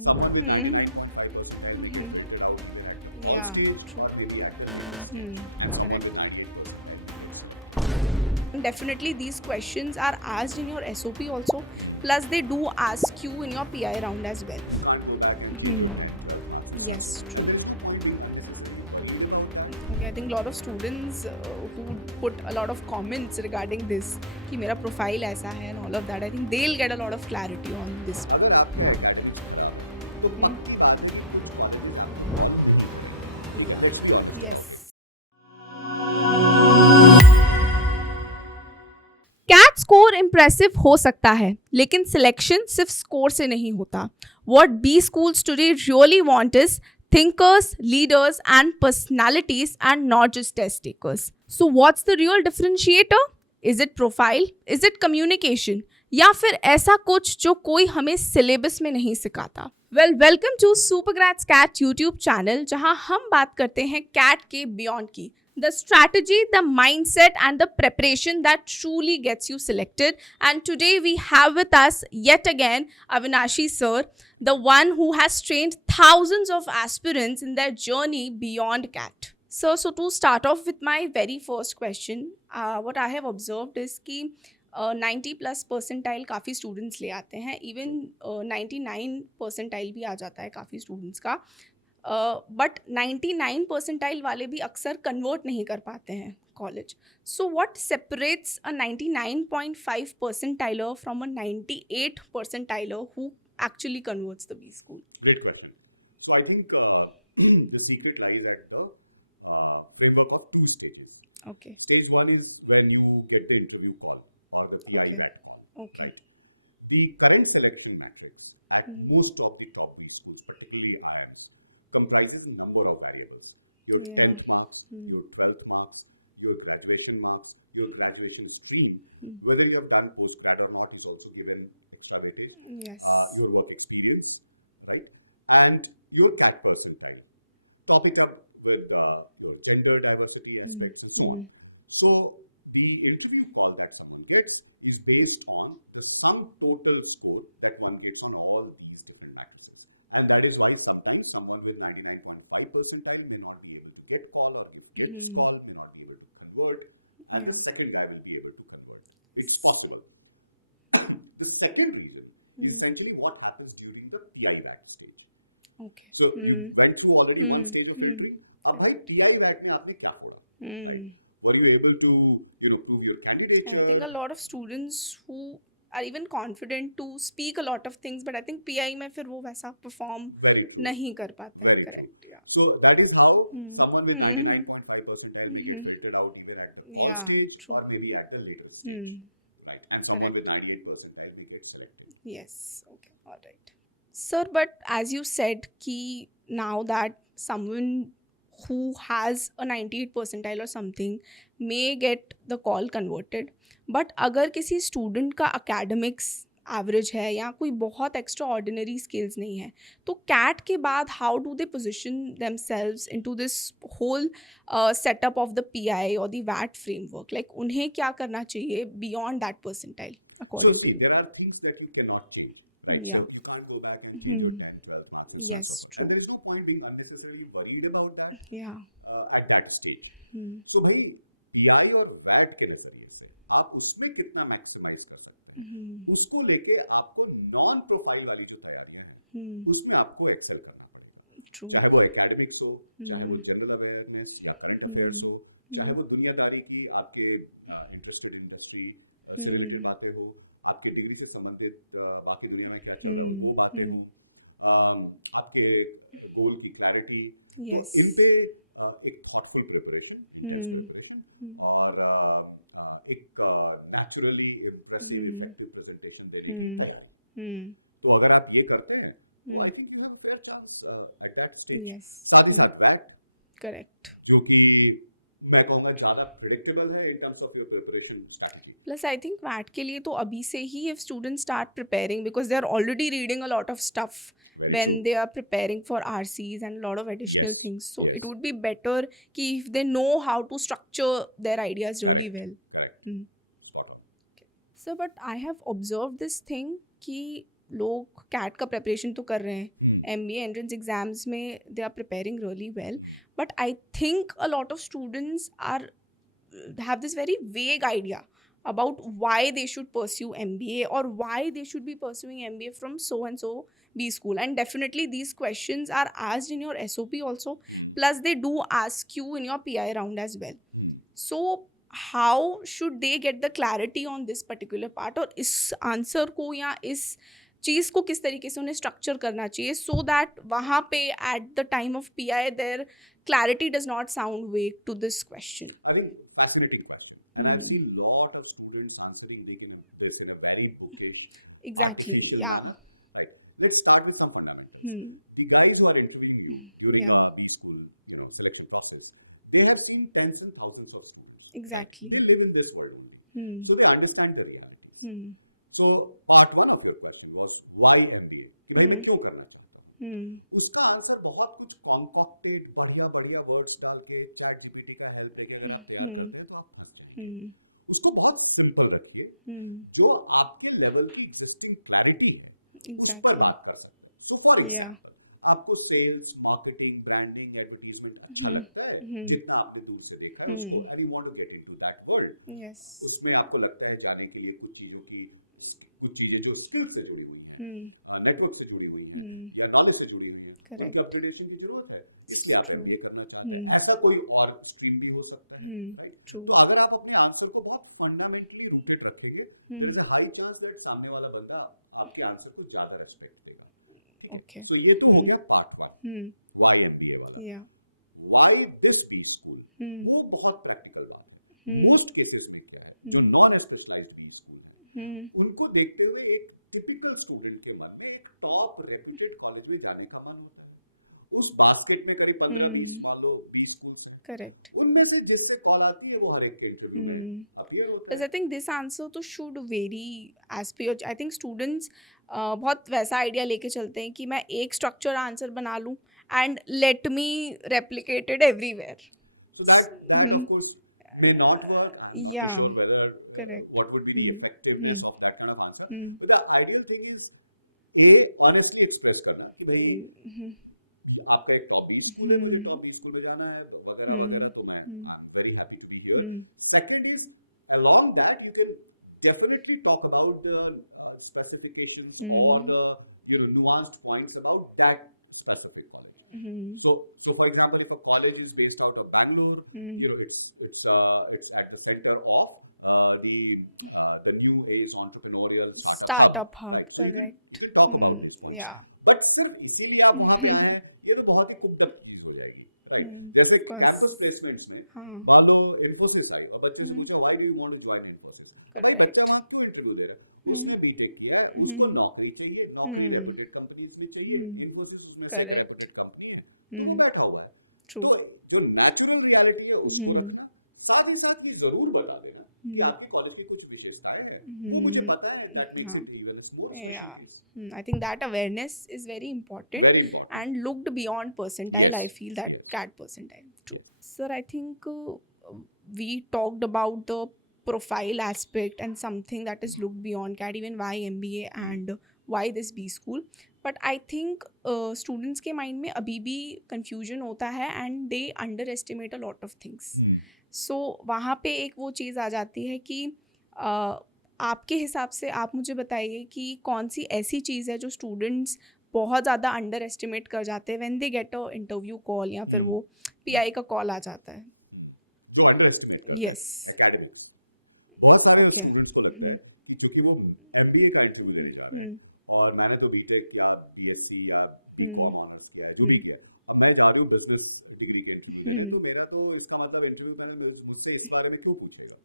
Someone with 99.5 percentile may get filtered out even at the call stage or maybe at the later stage. And someone with 98 percentile may get selected. Definitely these questions are asked in your SOP also. Plus they do ask you in your PI round as well. You can't go back and change your 10, 12 marks and so on and so Yes, forth. true. And there is no point being unnecessarily worried about that. Okay, I think a lot of students who put a lot of comments regarding this कि मेरा profile ऐसा है and all of that, I think they'll get a lot of clarity on this. अगर आपका academics खराब है तो पक्की बात है कि कुछ कॉलेजेस आपको कॉल नहीं करेंगे. ठीक है, let's be honest about it. CAT score impressive हो सकता है लेकिन सिलेक्शन सिर्फ स्कोर से नहीं होता. What B schools today really want is thinkers, leaders and personalities and not just test takers. So what's the real differentiator? Is it profile? Is it communication? या फिर ऐसा कुछ जो कोई हमें सिलेबस में नहीं सिखाता. Well welcome to Supergrads CAT YouTube channel जहां हम बात करते हैं कैट के बियॉन्ड की. The strategy, the mindset and the preparation that truly gets you selected. And today we have with us yet again Avinashi sir, the one who has trained thousands of aspirants in their journey beyond CAT. Sir, so to start off with my very first question, what I have observed is कि 90 plus percentile काफ़ी students ले आते हैं. Even 99 percentile भी आ जाता है काफ़ी students का. बट 99 परसेंटाइल वाले भी अक्सर कन्वर्ट नहीं कर पाते हैं college. So what separates a 99.5 percentiler from a 98 percentiler who actually converts the B school? Great question. So I think the secret lies at the framework of two stages. Okay. Stage one is when you get the interview call or the PI VAT call, Okay. right? The current selection matrix at most of the top B schools, particularly IIMs, comprises a number of variables. Your 10th marks, your 12th marks, your graduation marks, your graduation stream, whether you have done postgrad or not is also given extra weightage. Yes. Your work experience, right? And your CAT percentile. Top it up with your gender diversity aspects and so on. So the interview call that someone gets is based on the sum total score that one gets on all these different matrices. And that is why sometimes someone with 99.5 percentile may not be able to get call, or if gets call, may not be able to convert. And the second guy will be able to convert. It's possible. The second reason is essentially what happens during the PI VAT stage. Okay. So you went through already one stage of filtering. अब भाई PI VAT में आपने क्या फोड़ा, right? Were you able to, prove your I candidature? think a lot of students who are even confident to speak a lot of things, but I think PI में फिर वो वैसा perform Very true. नहीं कर पाते. Very Correct, true. yeah. So that is how someone with 99.5 percentile may get filtered out even at the call Yeah, stage or maybe at the later stage, right? And someone with 98 percentile may get selected. Yes. Okay. All right. Sir, but as you said, कि now that someone who has a 98 percentile or something may get the call converted, but अगर किसी student का academics average है या कोई बहुत extraordinary skills नहीं है, तो CAT के बाद how do they position themselves into this whole setup of the PI or the VAT framework? Like उन्हें क्या करना चाहिए beyond that percentile? So see, there are things that you cannot change, right? Yeah. So you can't go back and change your 10, 12th marks and so on and so Yes, forth. true. And there is no point being unnecessarily worried about that Yeah. at that stage. So भाई PI और VAT के नजरिए से आप उसमें कितना maximise कर सकते हैं, उसको लेके आपको नॉन प्रोफाइल वाली जो तैयारियां हैं उसमें आपको एक्सेल करना पड़ेगा. True. चाहे वो एकेडमिक्स हो, चाहे वो जनरल अवेयरनेस या करंट अफेयर्स हो, चाहे वो दुनियादारी की आपके इंटरेस्टेड इंडस्ट्री से रिलेटेड बातें हो, आपके डिग्री से संबंधित बाकी दुनिया में क्या चल रहा है वो बातें हों, आपके गोल की क्लैरिटी. तो Yes. इन पे एक थॉटफुल प्रिपरेशन, इंटेंस प्रिपरेशन और एक नेचुरली इम्प्रेसिव इफेक्टिव प्रेजेंटेशन देने की तैयारी. तो अगर आप ये करते हैं तो I think you have a fair chance at that stage. Yes. साथ ही साथ वैट Correct. जो कि मैं कहूँगा ज़्यादा प्रिडिक्टेबल है इन terms of your preparation strategy. Plus, I think VAT के लिए तो अभी से ही if students start preparing because they are already reading a lot of stuff Very when true. they are preparing for RCs and a lot of additional Yes, things. So yes. it would be better कि if they know how to structure their ideas really Correct. well. Correct. Spot on. So, but I have observed this thing कि लोग cat का preparation तो कर रहे हैं, MBA entrance exams में they are preparing really well, but I think a lot of students are have this very vague idea about why they should pursue MBA or why they should be pursuing MBA from so and so B school. And definitely these questions are asked in your SOP also, plus they do ask you in your PI round as well. So how should they get the clarity on this particular part, और इस answer को या इस चीज़ को किस तरीके से उन्हें स्ट्रक्चर करना चाहिए सो दैट वहाँ पे at the time of PI there clarity does not sound vague to this question? I think fascinating question, and I've seen lot of students answering this in a very bookish, artificial manner. Right. Let's start with some fundamentals. The guys who are interviewing you during a B school, selection process, they have seen tens and thousands of students. Exactly. Right? They live in this world only, so they understand the realities. So part one of your question was why MBA? कि भाई मैं क्यों करना चाहता हूँ? उसका answer बहुत कुछ कॉन्कॉक्टेड बढ़िया बढ़िया वर्ड्स डाल के चैट जीपीटी का हेल्प लेके अगर आप तैयार करते हैं तो आप फंस जाएंगे. उसको बहुत सिंपल रखिए, जो आपके लेवल की एग्जिस्टिंग क्लैरिटी है उस पर बात कर सकते हैं. सो फॉर एग्जाम्पल, आपको सेल्स, मार्केटिंग, ब्रांडिंग, एडवर्टीजमेंट अच्छा लगता है जितना आपने दूर से देखा है उसको, and you want to get into that world. उसमें आपको लगता है जाने के लिए कुछ चीजें जो स्किल से जुड़ी हुई हैं, नेटवर्क से जुड़ी हुई हैं या नॉलेज से जुड़ी हुई हैं, उनके अपग्रेडेशन की जरूरत है, इसलिए आप MBA करना चाहते हैं. ऐसा कोई और स्ट्रीम भी हो सकता है. राइट. तो अगर आप अपने आंसर को बहुत फंडामेंटली रूटेड रखेंगे, there is a high chance that सामने वाला बंदा आपके आंसर को ज्यादा रेस्पेक्ट देगा. ठीक है. सो ये तो हो गया पार्ट 1, वाई MBA वाला. वाई दिस बी स्कूल, वो बहुत प्रैक्टिकल बात है. मोस्ट केसेस में क्या है, जो नॉन स्पेशलाइज्ड बी स्कूल हैं, उनको देखते हुए एक टिपिकल स्टूडेंट के मन में एक टॉप रेप्यूटेड कॉलेज में जाने का मन होता है. उस बास्केट में करीब 15-20 मान लो बी स्कूल्स हैं. करेक्ट. उनमें से जिससे कॉल आती है वो हर एक के इंटरव्यू में अपीयर होता है. आई थिंक दिस आंसर तो should vary as per, I think students बहुत वैसा आइडिया लेके चलते हैं कि मैं एक स्ट्रक्चर आंसर बना लूं and let me replicate it everywhere. So that of course may not work. I'm not too sure whether what would be the effectiveness of that kind of answer. But the ideal thing is honestly express करना कि भाई आपका एक top B school है, मुझे top B school में जाना है वगैरह वगैरह, तो मैं I am very happy to be here. Second is along that you can definitely talk about the specifications or the nuanced points about that specific college. So for example, if a college is based out of Bangalore, it's at the center of the new age entrepreneurial startup hub, right? So you can talk about these points. But सिर्फ इसीलिए आप वहां पे आए हैं, ये तो बहुत ही कुक्ड अप चीज हो जाएगी. राइट. जैसे कैंपस प्लेसमेंट्स में मान लो इन्फोसिस आई और बच्चे से पूछा why do you want to join Infosys. अब भाई बच्चा वहां क्यों इंटरव्यू दे रहा है? उसने बीटेक किया है, उसको नौकरी चाहिए, नौकरी रेप्यूटेड कंपनीज में चाहिए. इन्फोसिस उसमें से एक रेप्यूटेड कंपनी है, तो वो बैठा हुआ है. तो जो नेचुरल रियलिटी है उसको रखना, साथ ही साथ ये जरूर बता देना कि आपके कॉलेज की कुछ विशेषताएं हैं, वो मुझे पता है. That makes it even a more special case. I think that awareness is very important and looked beyond percentile. I feel that CAT percentile. Yes. Sir, I think we talked about the profile aspect and something that is looked beyond CAT, even why MBA and why this B school. But I think students के mind में अभी भी confusion होता है and they underestimate a lot of things. सो वहाँ पे एक वो चीज़ आ जाती है कि आपके हिसाब से आप मुझे बताइए कि कौन सी ऐसी चीज़ है जो स्टूडेंट्स बहुत ज़्यादा अंडर एस्टिमेट कर जाते हैं when they get a interview call या फिर वो PI का कॉल आ जाता है. जो अंडर एस्टिमेट करते हैं एकेडमिक्स. बहुत सारे स्टूडेंट्स को लगता है कि चूंकि वो MBA का इंटरव्यू देने जा रहे हैं और मैंने तो बीटेक या BSc या BCom ऑनर्स किया है, जो भी किया है, अब मैं जा रही हूँ बिजनेस डिग्री के इंटरव्यू देने, तो मेरा तो इसका मतलब इंटरव्यू पैनल मुझसे इस बारे में क्यों पूछेगा,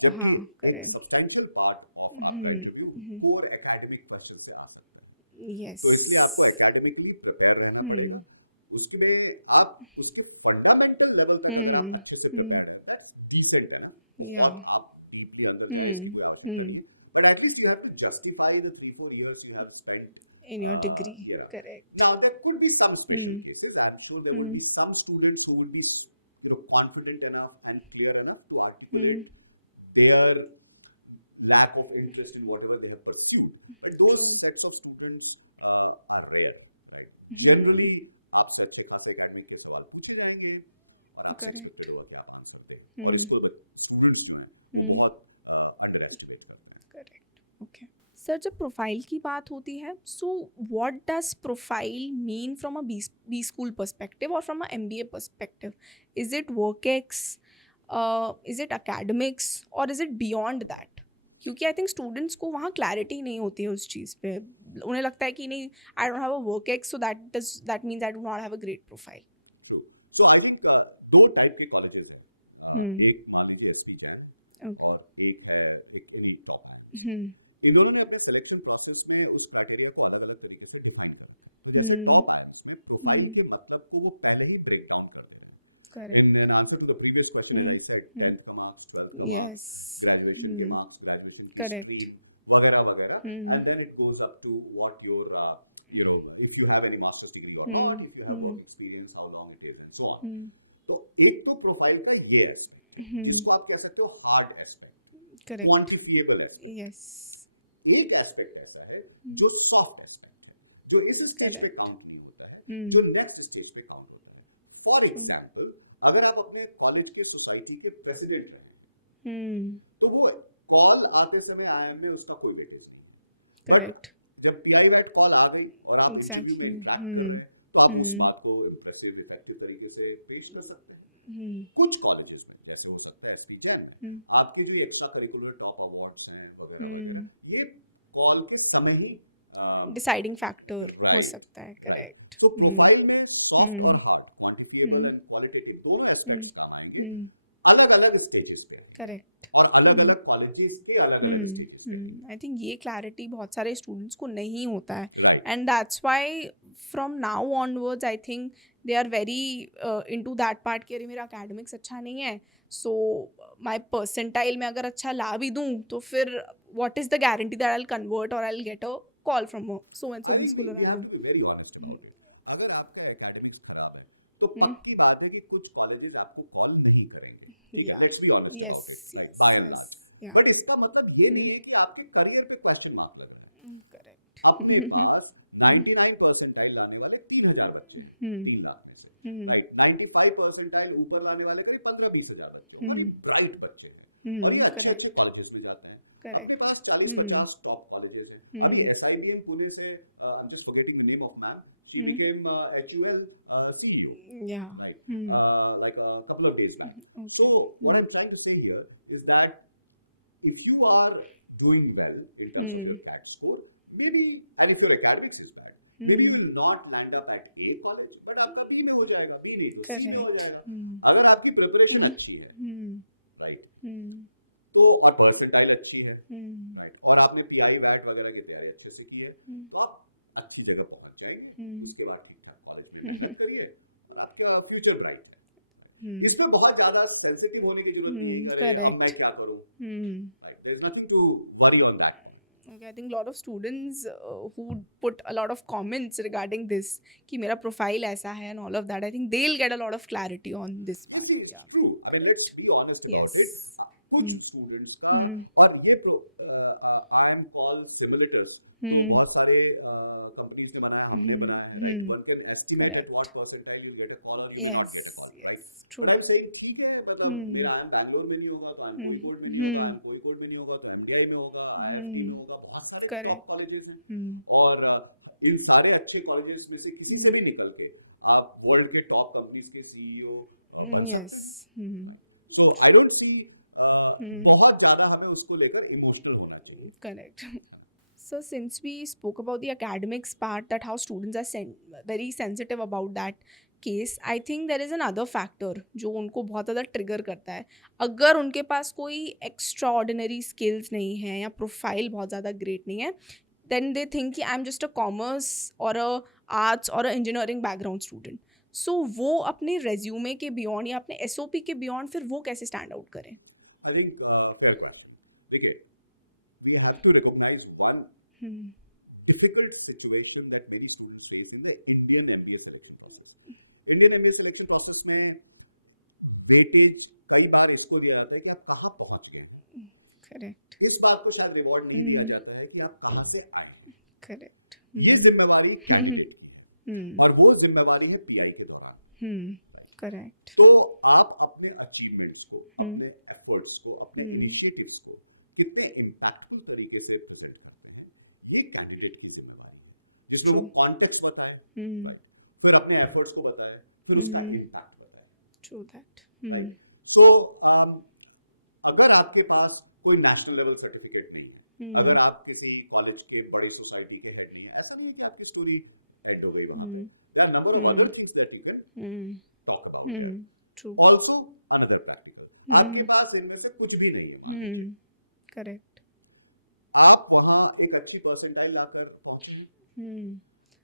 जबकि एक सब्सटेंशियल पार्ट ऑफ आपका इंटरव्यू कोर एकेडमिक क्वेश्चन से आ सकता है. तो इसलिए आपको एकेडमिकली प्रिपेयर रहना पड़ेगा. उसके में आप उसके फंडामेंटल लेवल तक अगर आप अच्छे से प्रिपेयर्ड है, दैट्स डिसेंट है ना. बहुत आप डीपली अंदर जाए इसकी कोई आवश्यकता नहीं है, but at least you have to justify the 3-4 years you have spent in your degree. Correct. Now there could be some special cases. I'm sure there would be some students who would be confident enough and clear enough to articulate their lack of interest in whatever they have pursued. But those sets of students are rare, right? Generally, आपसे अच्छे खासे academic के सवाल पूछे जाएंगे और आपसे expected होगा कि आप आंसर दें, और इसको स्टूडेंट्स जो हैं वो बहुत अंडर एस्टिमेट करते हैं. करेक्ट. ओके सर, जब प्रोफाइल की बात होती है, so what does profile mean from a B school perspective or from a MBA perspective? Is it work ex, is it academics, or is it beyond that? क्योंकि I think students को वहाँ clarity नहीं होती है उस चीज़ पे. उन्हें लगता है कि नहीं, I don't have a work ex, so that means I do not have a great profile. True. So I think दो टाइप के कॉलेजेस हैं. एक मान लीजिए SP जैन है, और एक है एनी टॉप IIMs. इन दोनों ने अपने सिलेक्शन प्रोसेस में उस क्राइटेरिया को अलग अलग तरीके से डिफाइन कर रखा है. तो जैसे टॉप IIMs में प्रोफाइल के मतलब को वो पहले ही ब्रेक डाउन कर दे रहे हैं. In an answer to the previous question, as I said, 10th का marks, 12th का marks, graduation के marks, graduation की stream, वगैरह वगैरह, and then it goes up to what your, if you have any master's degree or not, if you have work experience, how long it is, and so on. तो एक तो profile का ये aspect है, जिसको आप कह सकते हो हार्ड एस्पेक्ट, क्वांटिफिएबल एस्पेक्ट. एक एस्पेक्ट ऐसा है जो सॉफ्ट एस्पेक्ट है, जो इस स्टेज पे काउंट नहीं होता है, जो नेक्स्ट स्टेज पे काउंट होता है. फॉर एग्जाम्पल, अगर आप अपने कॉलेज के सोसाइटी के प्रेसिडेंट रहे हैं, तो वो कॉल आते समय IIM में उसका कोई वेटेज नहीं है. बट जब PI-VAT कॉल आ गई और आप इंटरव्यू में इंटरेक्ट कर रहे हैं, तो आप उस बात को इम्प्रेसिव इफेक्टिव तरीके से पेश कर सकते हैं. कुछ कॉलेजेस में, जैसे हो सकता है SP जैन में, आपके जो एक्स्ट्रा करिकुलर टॉप अवार्ड्स हैं वगैरह वगैरह, ये कॉल के समय ही डिसाइडिंग फैक्टर हो सकता है. राइट. सो प्रोफाइल में सॉफ्ट और हार्ड, क्वांटिफिएबल एंड क्वालिटेटिव, दोनों एस्पेक्ट्स काम आएंगे. अलग अलग स्टेजेस पे आएंगे. करेक्ट. और अलग अलग कॉलेजेस के अलग अलग स्टेजेस पे आएंगे. आई थिंक ये क्लैरिटी बहुत सारे स्टूडेंट्स को नहीं होता है. Right. And that's why from now onwards I think they are very into that part कि अरे मेरा एकेडमिक्स अच्छा नहीं है, सो माय परसेंटाइल में अगर अच्छा ला भी दूं तो फिर what is the guarantee that I will convert or I will get a call from so and so. I think we have to be very honest about it. अगर आपका academics खराब है, तो पक्की बात है कि कुछ कॉलेजेस आपको कॉल नहीं करेंगे. ठीक है, let's be honest about it, right, by and large. But इसका मतलब ये नहीं है कि आपके करियर पे क्वेश्चन मार्क लग रहा है. अपने पास 99 परसेंटाइल लाने वाले 3000 बच्चे हैं 3 लाख में से, राइट. 95 परसेंटाइल ऊपर लाने वाले करीब 15-20 हजार बच्चे होंगे, और ये ब्राइट बच्चे हैं, और ये अच्छे अच्छे कॉलेजेस में जाते हैं. अपने पास 40-50 टॉप कॉलेजेस हैं. अभी SIBM पुणे से, I am just forgetting the name of ma'am, she became HUL CEO, right, like a couple of days back. So what I'm trying to say here is that if you are doing well in terms of your CAT score, maybe, and if your academics is bad, maybe you will not land up at A college, but आपका B में हो जाएगा, B नहीं तो C में हो जाएगा. अगर आपकी प्रिपरेशन अच्छी है, राइट, तो और परसेंटाइल अच्छी है, राइट, और आपने PI-VAT वगैरह की तैयारी अच्छे से की है, तो आप अच्छी जगह पहुंच जाएंगे. उसके बाद ठीक ठाक कॉलेज में मेहनत करिए और आपका फ्यूचर ब्राइट है. इस पे बहुत ज्यादा सेंसिटिव होने की जरूरत नहीं है कि अरे अब मैं क्या करूं, right. There is nothing to worry on that part. I think a lot of students who put a lot of comments regarding this कि मेरा profile ऐसा है and all of that, I think they'll get a lot of clarity on this. Yes, see, it's true. I mean, let's be honest about it. कुछ students का, और ये IIM call simulators तो बहुत सारे कंपनीज ने बनाया, हमने बनाया है, right. One can estimate at what percentile you will get a call or you may not get a call, right. But I am saying ठीक है, मतलब मेरा IIM बैंगलोर में नहीं होगा तो IIM कोझिकोड में नहीं होगा, IIM कोझिकोड में नहीं होगा तो MDI में होगा, IFT में होगा. बहुत सारे टॉप कॉलेजेस हैं, और इन सारे अच्छे कॉलेजेस में से किसी से भी निकल के आप वर्ल्ड के टॉप कंपनीज के CEO बन सकते हैं, right. So I don't see बहुत ज्यादा हमें उसको लेकर इमोशनल होना चाहिए. करेक्ट, है ना. So since we spoke about the academics part, that how students are very sensitive about that case, I think there is another factor जो उनको बहुत ज़्यादा ट्रिगर करता है. अगर उनके पास कोई एक्स्ट्रा ऑर्डिनरी स्किल्स नहीं है या प्रोफाइल बहुत ज़्यादा ग्रेट नहीं है, then they think कि I am just a commerce और अ आर्ट्स और अ इंजीनियरिंग बैकग्राउंड स्टूडेंट. सो वो अपने रेज्यूमे के बियॉन्ड या अपने SOP के बियॉन्ड फिर वो कैसे स्टैंड आउट करें? I think fair question. देखिए, we have to recognize one difficult situation that many students face in the Indian MBA selection process. Indian MBA selection process में वेटेज कई बार इसको दिया जाता है कि आप कहाँ पहुँच गए हैं. Correct. इस बात को शायद रिवॉर्ड नहीं दिया जाता है कि आप कहाँ से आए हैं। करेक्ट। ये जिम्मेवारी कैंडिडेट की है और वो जिम्मेवारी है पीआई के दौरान, राइट। करेक्ट। तो आप अपने अचीवमेंट्स को, अपने एफर्ट्स को, अपने इनिशिएटिव्स को कितने इम्पैक्टफुल तरीके से प्रेजेंट करते हैं, ये कैंडिडेट की जिम्मेवारी है, जिसमें वो कॉन्टेक्स्ट बताए, राइट, फिर अपने एफर्ट्स को बताए, फिर उसका इम्पैक्ट बताए, ट्रू दैट। राइट। सो अगर आपके पास कोई नेशनल लेवल सर्टिफिकेट नहीं है, अगर आप किसी कॉलेज के बड़ी सोसाइटी के हेड नहीं है, ऐसा नहीं है कि आपकी स्टोरी एंड हो गई वहां पे। There are number of other things that you can talk about there. True. Also another practical, आपके पास इनमें से कुछ भी नहीं है, मान लीजिए करेक्ट। आप वहां एक अच्छी परसेंटाइल लाकर पहुंचे हैं,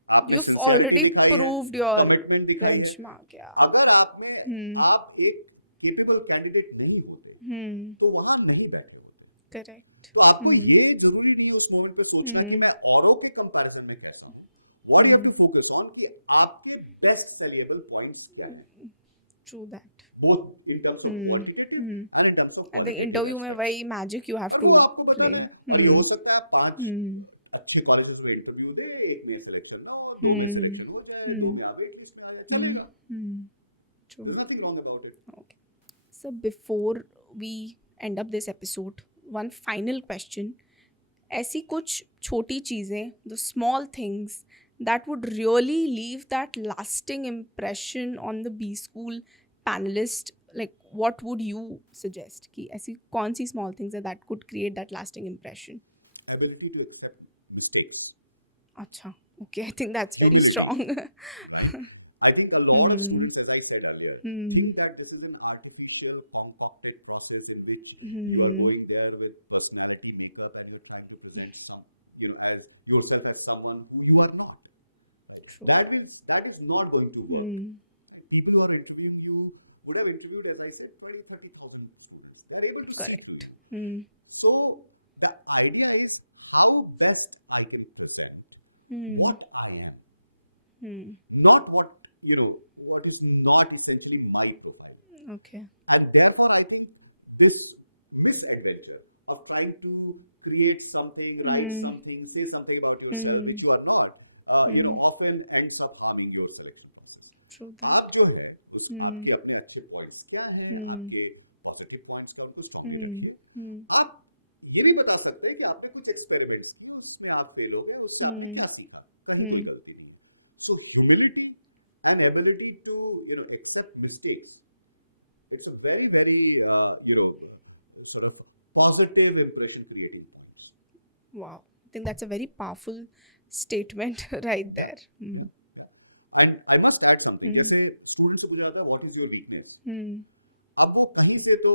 आपने You've सिंसियरिटी already दिखाई है, proved your कमिटमेंट दिखाई है। benchmark, yeah. अगर आप में आप एक केपेबल कैंडिडेट नहीं होते तो वहां नहीं बैठे होते। करेक्ट। तो आपको ये जरूरी नहीं है उस मोमेंट पे सोचना कि मैं औरों के कंपैरिजन में कैसा हूं। What you have to focus on कि आपके बेस्ट सेलिएबल पॉइंट्स क्या हैं, true that. Both in terms of quantitative and in terms of qualitative interview में एस्पेक्ट्स। वही मैजिक यू हैव और वो आपको बताना है, और ये हो सकता है आप 5 अच्छे कॉलेजेस में इंटरव्यू दे, एक में सिलेक्शन ना हो, 2 में सिलेक्शन हो जाए, 2 में आप वेट लिस्ट में आ जाए, चलेगा। True. There's nothing wrong about it. Okay. So before we end up this episode, one final question. ऐसी कुछ छोटी चीज़ें, the small things that would really leave that lasting impression on the B School panelist, like what would you suggest? कि ऐसी कौन सी small things है that could create that lasting impression? Ability to accept mistakes, अच्छा, okay, I think that's Humility. very strong. right? I think a lot of students, as I said earlier, think that this is an artificial, concocted process in which you are going there with personality makeup and you're trying to present some, as yourself as someone who you are not. Right? That is not going to work. Right? People who are interviewing you would have interviewed, as I said, 20, 30,000 students. They are able to see through you. So the idea is how best I can present what I am, not what is not essentially my profile. Okay. And therefore, I think this misadventure of trying to create something, write something, say something about yourself, which you are not, often ends up harming your selection process. True. आप जो है आपके अपने अच्छे points क्या हैं, आपके positive points क्या, उनको स्ट्रांगली रखिए। आप ये भी बता सकते हैं कि आपने कुछ एक्सपेरिमेंट्स किए, उसमें आप फेल हो गए, उससे आपने क्या सीखा, कहीं कोई गलती नहीं है। सो humility and ability to accept mistakes, it's a very very sort of positive impression creating points. Wow, I think that's a very powerful statement right there. Yeah. And I must add something. जैसे student से पूछा जाता है what is your weakness, अब वो कहीं से तो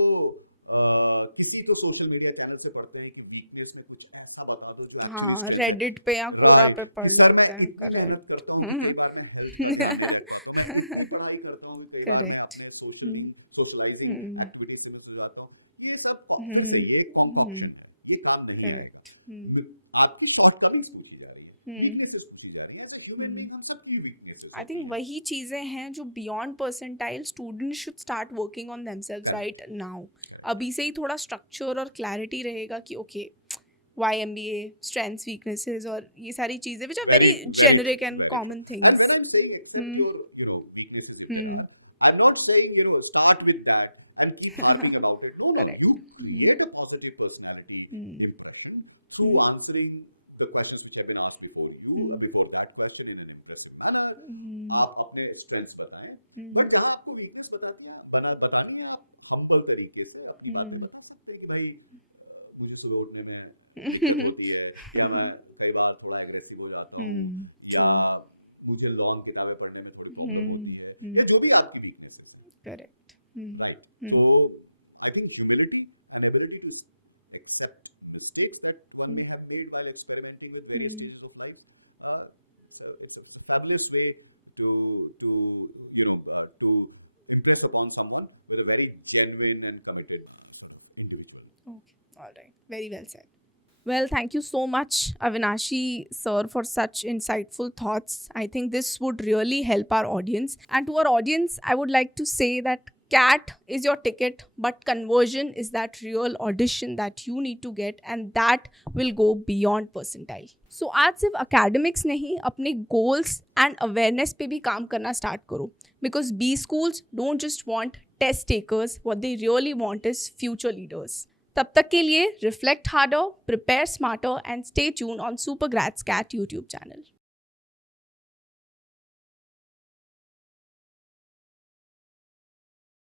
किसी तो सोशल मीडिया चैनल से पढ़ते हैं कि वीकनेस में कुछ ऐसा बता दो जो एक्चुअली स्ट्रेंथ है, Reddit पे या राइट, पे कि सर मैं इतनी मेहनत करता हूँ कि कई बार मैं हेल्थ का ध्यान नहीं रख पाता हूँ, मैं इतनी पढ़ाई करता हूँ कि कई बार मैं अपने सोशलाइजिंग एक्टिविटीज से मिस हो जाता हूँ। ये सब फिर से ये कॉन्कॉक्शन है, ये काम नहीं आएगा। आपकी शॉर्टकमिंग्स पूछी जा रही है, वीकनेसेस पूछी जा रही हैं। एज अ ह्यूमन बीइंग हम सबकी वीकनेसेस आई होती थिंक हैं। वही चीजें हैं जो beyond percentile students should start working on themselves right now. अभी से ही थोड़ा स्ट्रक्चर और क्लैरिटी रहेगा कि ओके YMBA, strengths, weaknesses, और ये सारी चीजें which are very generic and common things. And when I'm saying accept your weaknesses if there are, I'm not saying start with that and keep harping about it. No, you create a positive personality impression through answering the questions which have been asked before you, before that question in an impressive manner. आप अपने strengths बताएं, but जहां आपको weakness बतानी है, आप humble तरीके से अपनी बातें बता सकते हैं कि भाई मुझे सुबह उठने में दिक्कत होती है, या मैं कई बार थोड़ा एग्रेसिव हो जाता हूँ, या मुझे लॉन्ग किताबें पढ़ने में थोड़ी प्रॉब्लम होती है, या जो भी आपकी वीकनेसेस हैं। Correct, right. So I think humility and ability to accept mistakes that one may have made while experimenting with various stages of life. So it's a fabulous way to impress upon someone with a very genuine and committed sort of individual. Okay, all right, very well said. Well, thank you so much, Avinashi sir, for such insightful thoughts. I think this would really help our audience. And to our audience, I would like to say that CAT is your ticket, but conversion is that real audition that you need to get, and that will go beyond percentile. So आज सिर्फ academics नहीं, अपने goals and awareness पे भी काम करना start करो, because B schools don't just want test takers, what they really want is future leaders. तब तक के लिए reflect harder, prepare smarter, and stay tuned on Super Grads CAT YouTube channel.